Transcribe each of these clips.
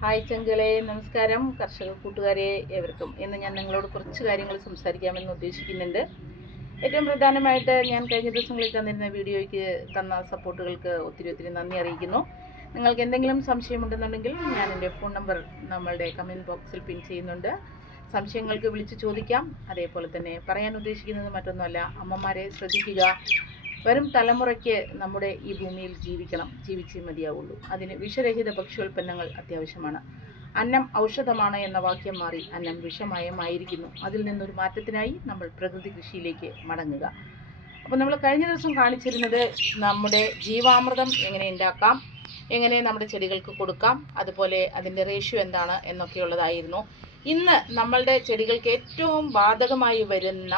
Hi ചങ്കളെ, നമസ്കാരം കർഷക കൂട്ടുകാരെ ഏവർക്കും. ഇന്ന് ഞാൻ നിങ്ങളോട് കുറച്ച് കാര്യങ്ങൾ സംസാരിക്കാമെന്ന് ഉദ്ദേശിക്കുന്നുണ്ട്. ഏറ്റവും പ്രധാനമായിട്ട് ഞാൻ കഴിഞ്ഞ ദിവസങ്ങളിൽ തന്നിരുന്ന വീഡിയോയ്ക്ക് തന്ന സപ്പോർട്ടുകൾക്ക് ഒത്തിരി നന്ദി അറിയിക്കുന്നു. നിങ്ങൾക്ക് എന്തെങ്കിലും സംശയമുണ്ടെന്നുണ്ടെങ്കിൽ ഞാൻ എൻ്റെ ഫോൺ നമ്പർ നമ്മളുടെ കമൻറ്റ് ബോക്സിൽ പിൻ ചെയ്യുന്നുണ്ട്. സംശയങ്ങൾക്ക് വിളിച്ച് ചോദിക്കാം. അതേപോലെ തന്നെ പറയാൻ ഉദ്ദേശിക്കുന്നത് മറ്റൊന്നുമല്ല, അമ്മമാരെ ശ്രദ്ധിക്കുക. വരും തലമുറയ്ക്ക് നമ്മുടെ ഈ ഭൂമിയിൽ ജീവിച്ചേ മതിയാവുള്ളൂ. അതിന് വിഷരഹിത ഭക്ഷ്യോൽപ്പന്നങ്ങൾ അത്യാവശ്യമാണ്. അന്നം ഔഷധമാണ് എന്ന വാക്യം മാറി അന്നം വിഷമയമായിരിക്കുന്നു. അതിൽ നിന്നൊരു മാറ്റത്തിനായി നമ്മൾ പ്രകൃതി കൃഷിയിലേക്ക് മടങ്ങുക. അപ്പോൾ നമ്മൾ കഴിഞ്ഞ ദിവസം കാണിച്ചിരുന്നത് നമ്മുടെ ജീവാമൃതം എങ്ങനെ ഉണ്ടാക്കാം, എങ്ങനെ നമ്മുടെ ചെടികൾക്ക് കൊടുക്കാം, അതുപോലെ അതിൻ്റെ റേഷ്യോ എന്താണ് എന്നൊക്കെയുള്ളതായിരുന്നു. ഇന്ന് നമ്മളുടെ ചെടികൾക്ക് ഏറ്റവും ബാധകമായി വരുന്ന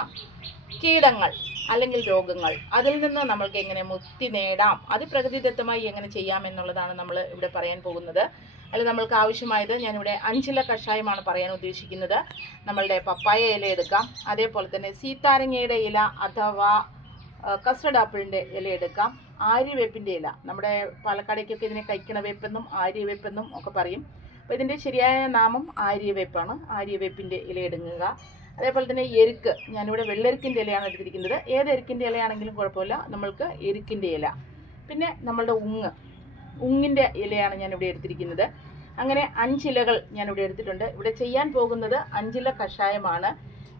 കീടങ്ങൾ അല്ലെങ്കിൽ രോഗങ്ങൾ, അതിൽ നിന്ന് നമ്മൾക്ക് എങ്ങനെ മുക്തി നേടാം, അത് പ്രകൃതിദത്തമായി എങ്ങനെ ചെയ്യാം എന്നുള്ളതാണ് നമ്മൾ ഇവിടെ പറയാൻ പോകുന്നത്. അതിൽ നമ്മൾക്ക് ആവശ്യമായത് ഞാനിവിടെ 5 ഇല കഷായമാണ് പറയാൻ ഉദ്ദേശിക്കുന്നത്. നമ്മളുടെ പപ്പായ ഇല എടുക്കാം, അതേപോലെ തന്നെ സീതാരങ്ങയുടെ ഇല അഥവാ കസ്റ്റർഡ് ആപ്പിളിൻ്റെ ഇല എടുക്കാം, ആര്യവേപ്പിൻ്റെ ഇല, നമ്മുടെ പാലക്കാടേക്കൊക്കെ ഇതിനെ കഴിക്കണ വേപ്പെന്നും ആര്യവേപ്പെന്നും ഒക്കെ പറയും. അപ്പോൾ ഇതിൻ്റെ ശരിയായ നാമം ആര്യവേപ്പാണ്. ആര്യവേപ്പിൻ്റെ ഇല എടുക്കുക. അതേപോലെ തന്നെ എരുക്ക്, ഞാനിവിടെ വെള്ളെരുക്കിൻ്റെ ഇലയാണ് എടുത്തിരിക്കുന്നത്. ഏത് എരുക്കിൻ്റെ ഇലയാണെങ്കിലും കുഴപ്പമില്ല, നമ്മൾക്ക് എരുക്കിൻ്റെ ഇല. പിന്നെ നമ്മളുടെ ഉങ്ങിൻ്റെ ഇലയാണ് ഞാനിവിടെ എടുത്തിരിക്കുന്നത്. അങ്ങനെ 5 ഇലകൾ ഞാനിവിടെ എടുത്തിട്ടുണ്ട്. ഇവിടെ ചെയ്യാൻ പോകുന്നത് 5 ഇല കഷായമാണ്.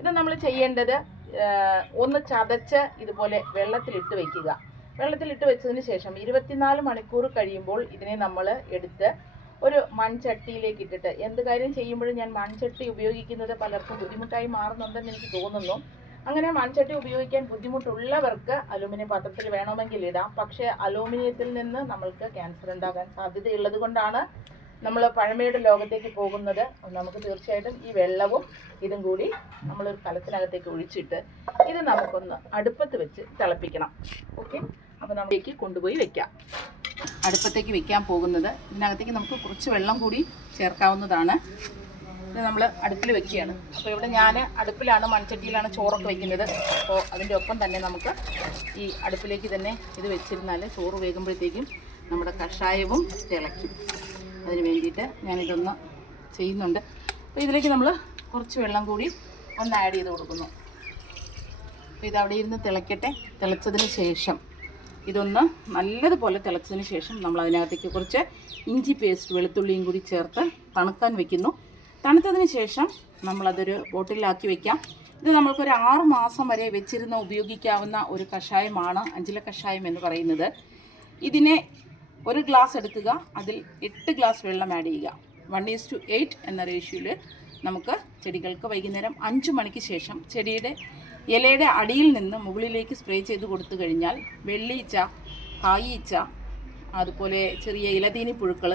ഇത് നമ്മൾ ചെയ്യേണ്ടത് ഒന്ന് ചതച്ച് ഇതുപോലെ വെള്ളത്തിലിട്ട് വയ്ക്കുക. വെള്ളത്തിലിട്ട് വെച്ചതിന് ശേഷം 24 മണിക്കൂർ കഴിയുമ്പോൾ ഇതിനെ നമ്മൾ എടുത്ത് ഒരു മൺചട്ടിയിലേക്ക് ഇട്ടിട്ട്, എന്ത് കാര്യം ചെയ്യുമ്പോഴും ഞാൻ മൺചട്ടി ഉപയോഗിക്കുന്നത് പലർക്കും ബുദ്ധിമുട്ടായി മാറുന്നുണ്ടെന്ന് എനിക്ക് തോന്നുന്നു. അങ്ങനെ മൺചട്ടി ഉപയോഗിക്കാൻ ബുദ്ധിമുട്ടുള്ളവർക്ക് അലൂമിനിയം പാത്രത്തിൽ വേണമെങ്കിൽ ഇടാം. പക്ഷേ അലൂമിനിയത്തിൽ നിന്ന് നമ്മൾക്ക് ക്യാൻസർ ഉണ്ടാകാൻ സാധ്യതയുള്ളത് കൊണ്ടാണ് നമ്മൾ പഴമയുടെ ലോകത്തേക്ക് പോകുന്നത്. നമുക്ക് തീർച്ചയായിട്ടും ഈ വെള്ളവും ഇതും കൂടി നമ്മളൊരു കലത്തിനകത്തേക്ക് ഒഴിച്ചിട്ട് ഇത് നമുക്കൊന്ന് അടുപ്പത്ത് വെച്ച് തിളപ്പിക്കണം. ഓക്കെ, അപ്പോൾ നമ്മൾക്ക് കൊണ്ടുപോയി വെക്കാം. അടുപ്പത്തേക്ക് വെക്കാൻ പോകുന്നത്, ഇതിനകത്തേക്ക് നമുക്ക് കുറച്ച് വെള്ളം കൂടി ചേർക്കാവുന്നതാണ്. ഇത് നമ്മൾ അടുപ്പിൽ വെക്കുകയാണ്. അപ്പോൾ ഇവിടെ ഞാൻ അടുപ്പിലാണ്, മൺചട്ടിയിലാണ് ചോറൊക്കെ വയ്ക്കുന്നത്. അപ്പോൾ അതിൻ്റെ ഒപ്പം തന്നെ നമുക്ക് ഈ അടുപ്പിലേക്ക് തന്നെ ഇത് വെച്ചിരുന്നാൽ ചോറ് വേകുമ്പോഴത്തേക്കും നമ്മുടെ കഷായവും തിളയ്ക്കും. അതിന് വേണ്ടിയിട്ട് ഞാനിതൊന്ന് ചെയ്യുന്നുണ്ട്. അപ്പോൾ ഇതിലേക്ക് നമ്മൾ കുറച്ച് വെള്ളം കൂടി ഒന്ന് ആഡ് ചെയ്ത് കൊടുക്കുന്നു. അപ്പോൾ ഇതവിടെ ഇരുന്ന് തിളയ്ക്കട്ടെ. തിളച്ചതിന് ശേഷം ഇതൊന്ന് നല്ലതുപോലെ തിളച്ചതിന് ശേഷം നമ്മൾ അതിനകത്തേക്ക് കുറച്ച് ഇഞ്ചി പേസ്റ്റ്, വെളുത്തുള്ളിയും കൂടി ചേർത്ത് തണുക്കാൻ വെക്കുന്നു. തണുത്തതിന് ശേഷം നമ്മളതൊരു ബോട്ടിലാക്കി വെക്കാം. ഇത് നമ്മൾക്കൊരു 6 മാസം വരെ വെച്ചിരുന്ന് ഉപയോഗിക്കാവുന്ന ഒരു കഷായമാണ് 5 ഇല കഷായം എന്ന് പറയുന്നത്. ഇതിനെ 1 ഗ്ലാസ് എടുക്കുക, അതിൽ 8 ഗ്ലാസ് വെള്ളം ആഡ് ചെയ്യുക. 1:8 എന്ന റേഷ്യോയിൽ നമുക്ക് ചെടികൾക്ക് വൈകുന്നേരം 5 മണിക്ക് ശേഷം ചെടിയുടെ ഇലയുടെ അടിയിൽ നിന്ന് മുകളിലേക്ക് സ്പ്രേ ചെയ്ത് കൊടുത്തു കഴിഞ്ഞാൽ വെള്ളീച്ച, കായീച്ച, അതുപോലെ ചെറിയ ഇലതീനി പുഴുക്കൾ,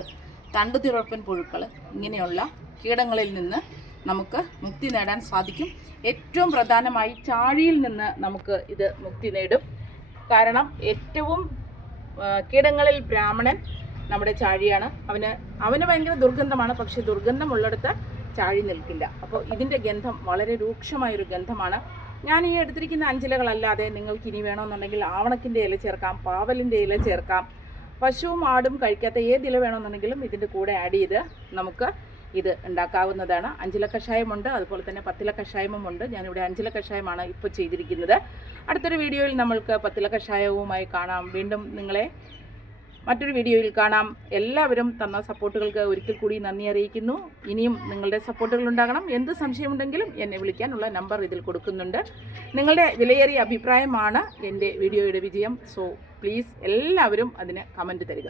തണ്ടുതിറപ്പൻ പുഴുക്കൾ, ഇങ്ങനെയുള്ള കീടങ്ങളിൽ നിന്ന് നമുക്ക് മുക്തി നേടാൻ സാധിക്കും. ഏറ്റവും പ്രധാനമായി ചാഴിയിൽ നിന്ന് നമുക്ക് ഇത് മുക്തി നേടും. കാരണം ഏറ്റവും കീടങ്ങളിൽ ബ്രാഹ്മണൻ നമ്മുടെ ചാഴിയാണ്. അവന് ഭയങ്കര ദുർഗന്ധമാണ്. പക്ഷേ ദുർഗന്ധമുള്ളിടത്ത് ചാഴി നിൽക്കില്ല. അപ്പോൾ ഇതിൻ്റെ ഗന്ധം വളരെ രൂക്ഷമായൊരു ഗന്ധമാണ്. ഞാൻ ഈ എടുത്തിരിക്കുന്ന 5 ഇലകളല്ലാതെ നിങ്ങൾക്ക് ഇനി വേണമെന്നുണ്ടെങ്കിൽ ആവണക്കിൻ്റെ ഇല ചേർക്കാം, പാവലിൻ്റെ ഇല ചേർക്കാം. പശുവും ആടും കഴിക്കാത്ത ഏത് ഇല വേണമെന്നുണ്ടെങ്കിലും ഇതിൻ്റെ കൂടെ ആഡ് ചെയ്ത് നമുക്ക് ഇത് ഉണ്ടാക്കാവുന്നതാണ്. 5 ഇല കഷായമുണ്ട്, അതുപോലെ തന്നെ 10 ഇല കഷായമുണ്ട്. ഞാനിവിടെ 5 ഇല കഷായമാണ് ഇപ്പോൾ ചെയ്തിരിക്കുന്നത്. അടുത്തൊരു വീഡിയോയിൽ നമ്മൾക്ക് 10 ഇല കഷായവുമായി കാണാം. വീണ്ടും നിങ്ങളെ മറ്റൊരു വീഡിയോയിൽ കാണാം. എല്ലാവരും തന്ന സപ്പോർട്ടുകൾക്ക് ഒരിക്കൽ കൂടി നന്ദി അറിയിക്കുന്നു. ഇനിയും നിങ്ങളുടെ സപ്പോർട്ടുകൾ ഉണ്ടാകണം. എന്ത് സംശയമുണ്ടെങ്കിലും എന്നെ വിളിക്കാനുള്ള നമ്പർ ഇതിൽ കൊടുക്കുന്നുണ്ട്. നിങ്ങളുടെ വിലയേറിയ അഭിപ്രായമാണ് എൻ്റെ വീഡിയോയുടെ വിജയം. സോ പ്ലീസ് എല്ലാവരും അതിന് കമൻറ്റ് തരിക.